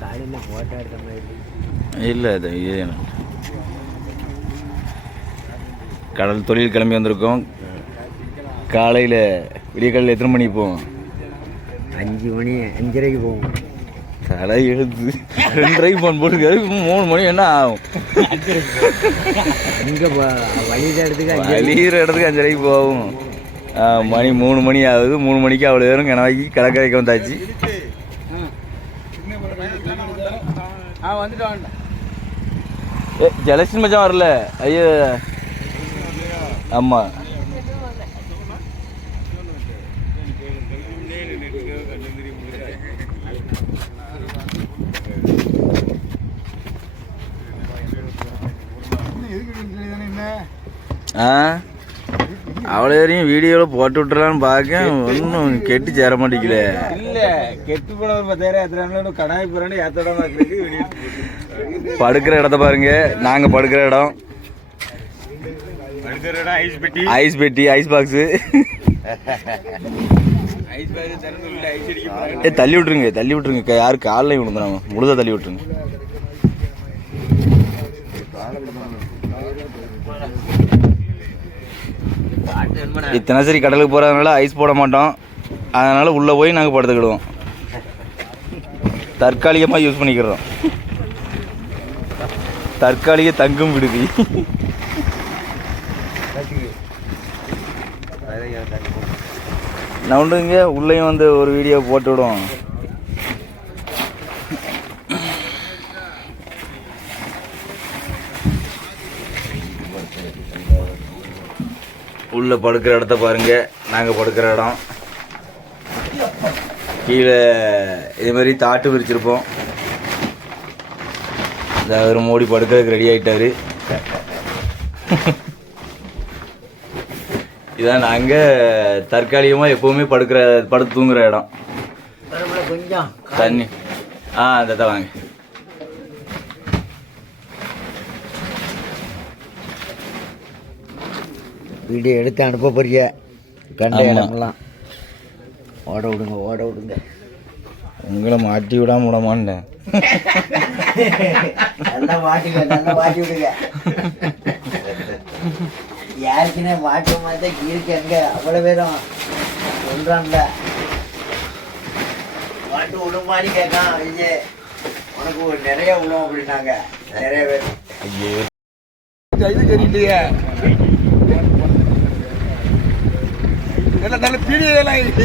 காலையில் போட்டோ எடுத்த மாதிரி இல்லை இது கடல் தொழில் கிளம்பி வந்திருக்கோம். காலையில் விடிய எத்தனை மணிக்கு போவோம்? 5 மணி 5:30 போவோம். தலை எழுது 2:30 ஃபோன் போட்டுருக்காரு. 3 மணி என்ன ஆகும்? இங்கே வழிகிற இடத்துக்கு 5:30 போகும். மணி 3 மணி ஆகுது. 3 மணிக்கு அவ்வளோ நேரம் கிணவாக்கி கடற்கரைக்கு வந்தாச்சு. ஜலக்ஷன் மச்சான் வரல. ஐயோ ஆமாம். அவ்வளோ வரையும் வீடியோவில் போட்டு விட்டுலான்னு பார்க்க ஒன்றும் கெட்டு சேர மாட்டேங்கல. இல்லை கெட்டு போன 10,000 ஏற்றுறாங்களோ கடாய் போகிறான்னு ஏற்றோட படுக்கிற இடத்த பாருங்க. நாங்கள் படுக்கிற இடம் ஐஸ் பெட்டி ஐஸ் பாக்ஸு. தள்ளி விட்டுருங்க. யாரு காலையும் விழுந்துறாங்க. முழுதாக தள்ளி விட்டுருங்க. தினசரி கடலுக்கு போகிறதுனால ஐஸ் போட மாட்டோம். அதனால் உள்ளே போய் நாங்கள் படுத்துக்கிடுவோம். தற்காலிகமாக யூஸ் பண்ணிக்கிறோம். தற்காலிக தங்கும் விடுதி. நவுண்டுங்க. உள்ளேயும் வந்து ஒரு வீடியோ போட்டு விடுவோம். உள்ளே படுக்கிற இடத்த பாருங்க. நாங்கள் படுக்கிற இடம் கீழே இதே மாதிரி தாட்டு விரிச்சிருப்போம். ஒரு மோடி படுக்கிறதுக்கு ரெடி ஆகிட்டாரு. இதான் நாங்கள் தற்காலிகமாக எப்போவுமே படுத்து தூங்குற இடம். கொஞ்சம் தண்ணி அந்த வாங்க. வீடியோ எடுத்து அனுப்ப போறிய கண்ட இடமெல்லாம் ஓட விடுங்க. உங்களை மாட்டி விடாம நல்லா மாட்டி விடுங்க. யாருக்குன்னே மாட்ட மாதிரி இருக்கு. அங்கே அவ்வளோ பேரும் சொல்கிறான்ல மாட்டு விடுமான்னு கேட்கான். விஜய் உனக்கு நிறைய விடும் அப்படின்னாங்க நிறைய பேர். தெரியலையே நல்ல பீடியெல்லாம் எடுக்கு.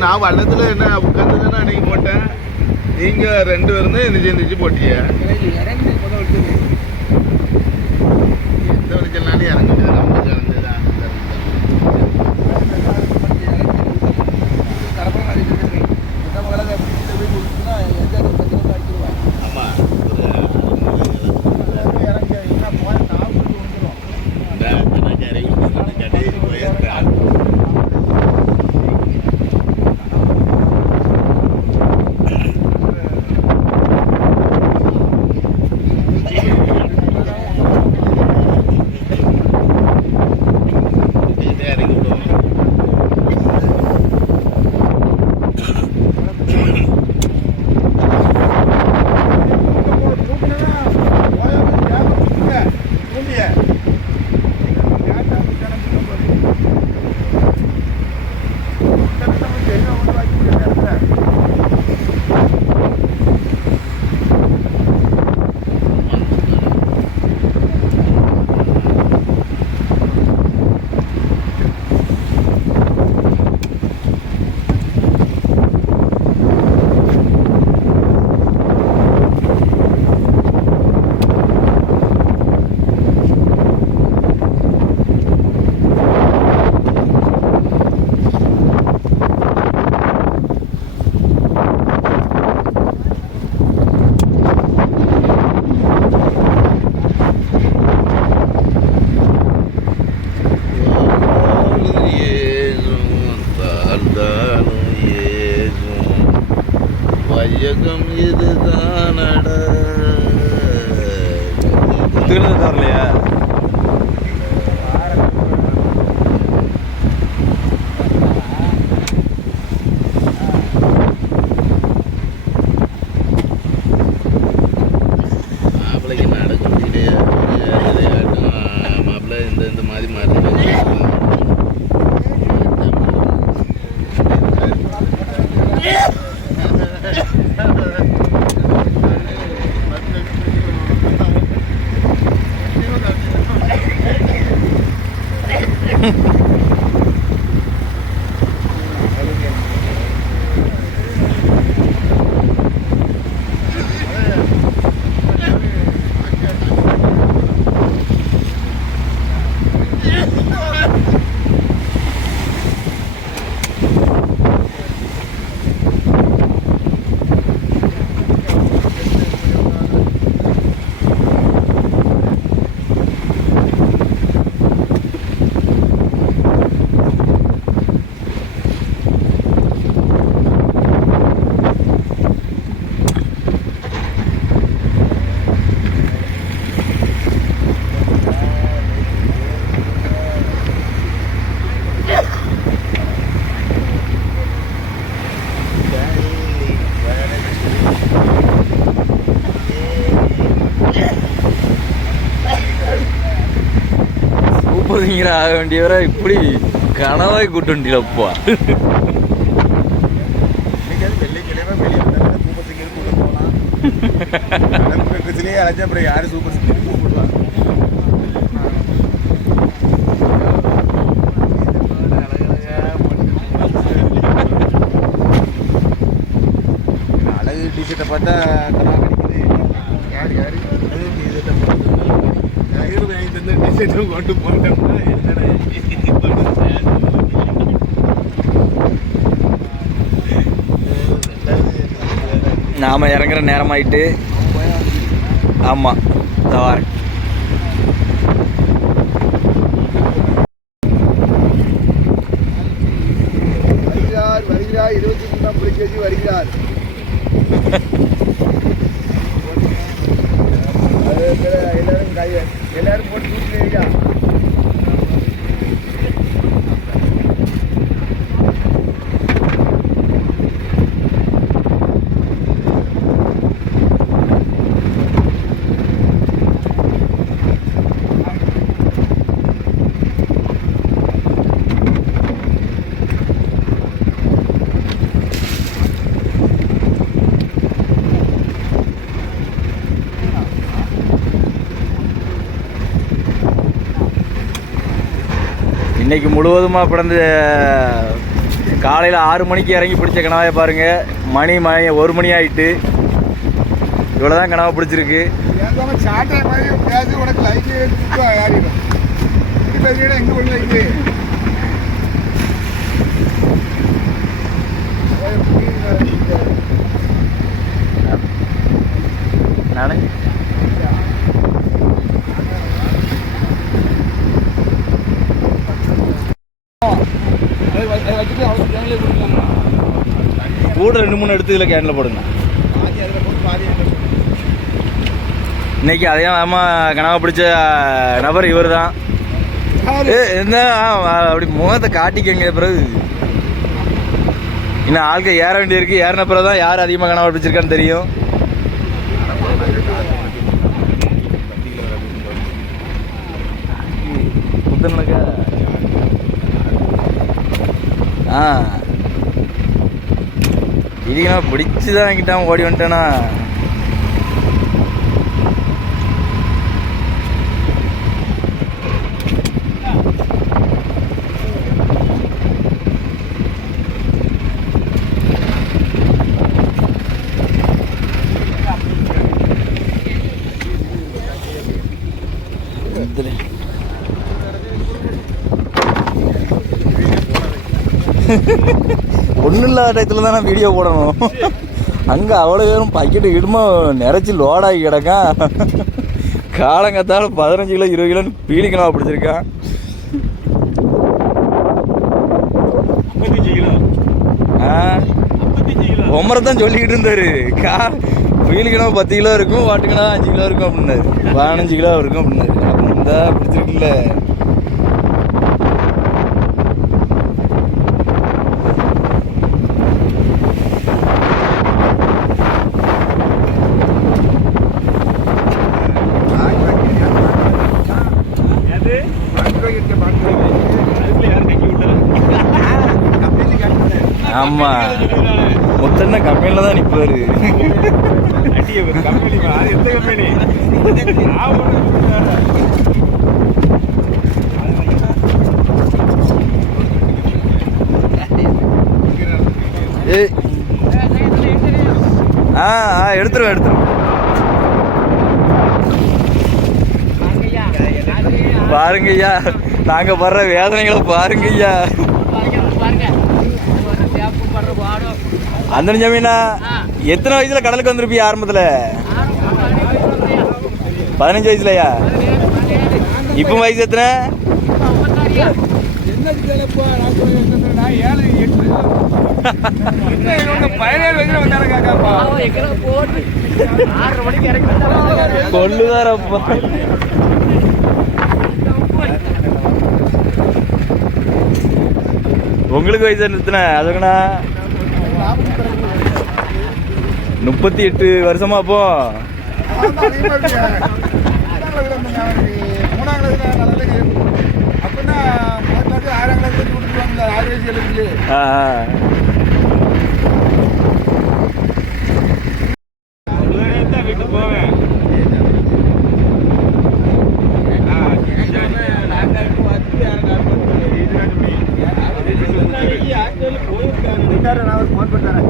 நான் வள்ளத்தில் என்ன உட்காந்து தானே அன்னைக்கு போட்டேன். நீங்கள் 2 பேரும் தான் எந்திரிச்சு போட்டிய. எந்த வலிச்சல்னாலும் இறங்குது. ரொம்ப இறங்குதான். ஆமாம் வையகம் இதுதானட. திருநெல்வேலி வரலையா? மாப்பிள்ளைக்கு நடக்கும் கிடையாது. மாப்பிள்ளை இந்த மாதிரி மாற்றி சூப்பர் ஆக வேண்டியவரை இப்படி கனவாய் கூட்டுண்டிலப்பா. வெள்ளிக்கிழமை வெளியே வந்தாலும் சூப்பர் சிங்கர் கூட்டு போகலாம். அழைச்சா அப்புறம் யாரும் சூப்பர் சிங்கர் கூப்பிடுவாங்க. அழகு டிஷர்ட்டை பார்த்தா கனா கிடைக்குது. யார் யார் டிஷர்ட்டும் கொண்டு போட்டோம்னா நாம் இறங்குற நேரமாயிட்டு. ஆமாம் தவார் வருகிறார் 23ஆம் புலிகேசி வருகிறார். எல்லாரும் போட்டு கூட்டியா இன்றைக்கி முழுவதுமாக பிறந்து காலையில் 6 மணிக்கு இறங்கி பிடிச்ச கனவாயை பாருங்கள். மணி 1 மணி ஆகிட்டு. இவ்வளோ தான் கனவா பிடிச்சிருக்கு. நான் கூட 2-3 எடுத்து இதில் கேனில் போடுங்க. இன்னைக்கு அதிகமாக கனவா பிடிச்ச நபர் இவர் தான். என்ன அப்படி முகத்தை காட்டிக்கங்க. பிறகு இன்னும் ஆட்கள் ஏற வேண்டியிருக்கு. ஏறின பிறகு தான் யார் அதிகமாக கனவா பிடிச்சிருக்கான்னு தெரியும். புத்தனுக்கா இதுக்கு நான் பிடிச்சுதான் வாங்கிட்டான் ஓடி வந்துட்டேனா. ஒன்றும் இல்லாத டயத்தில் தான் நான் வீடியோ போடணும். அங்கே அவ்வளோ பேரும் பக்கெட்டு இடுமா நிறச்சி லோடாகி கிடக்கான். காலங்கத்தால் 15 கிலோ 20 கிலோன்னு பீலிக்கணா பிடிச்சிருக்கான். 55 கிலோ 55 உமரை தான் சொல்லிக்கிட்டு இருந்தாரு. வீலு கிணவு 10 கிலோ இருக்கும், வாட்டு கிணவு 5 கிலோ இருக்கும் அப்படின்னாரு. 15 கிலோ இருக்கும் அப்படின்னாரு. அப்போ இந்த பிடிச்சிருக்குல்ல. ஆமா, முத்தண்ணா கம்பெனில தான் நிப்பாரு. எடுத்துருவேன். பாருங்க ஐயா, நாங்க படுற வேதனைகளை பாருங்க ஐயா. அந்த ஜமீனா எத்தனை வயசுல கடலுக்கு வந்திருப்பியா? ஆரம்பத்துல 15 வயசுலயா? இப்ப வயசு எத்தனை? கொள்ளுதாரப்பா. உங்களுக்கு வயசு எத்தனை? அதுக்குண்ணா 38 வருஷமா. அப்போ வீட்டுக்கு போவேன். நான் ஃபோன் பண்ணுறேன்.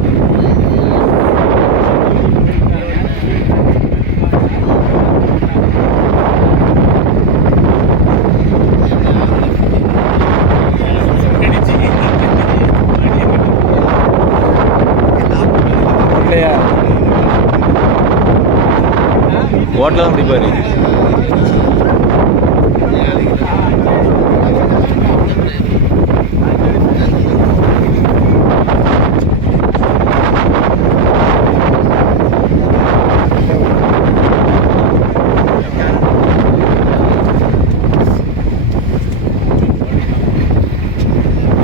இல்லையா ஹோட்டலில் தான் பிடிப்பாரு.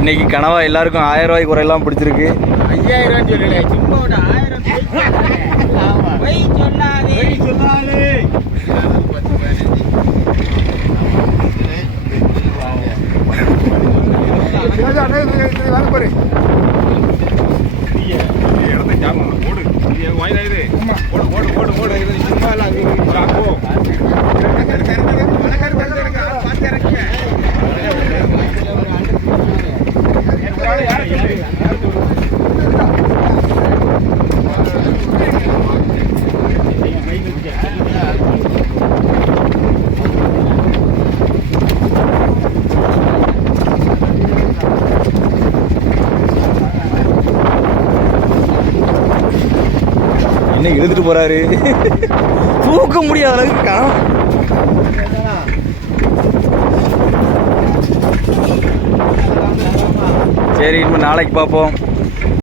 இன்னைக்கு கனவா எல்லாருக்கும் 1000 ரூபாய்க்கு குறையெல்லாம் பிடிச்சிருக்கு. 5000 சொல்லல, சும்மா ஒரு 1000 சொல்லாதே. என்ன இழுத்துட்டு போறாரு, தூக்க முடியாத அளவுக்கு கனவு. சரி, இனிமே நாளைக்கு பார்ப்போம்.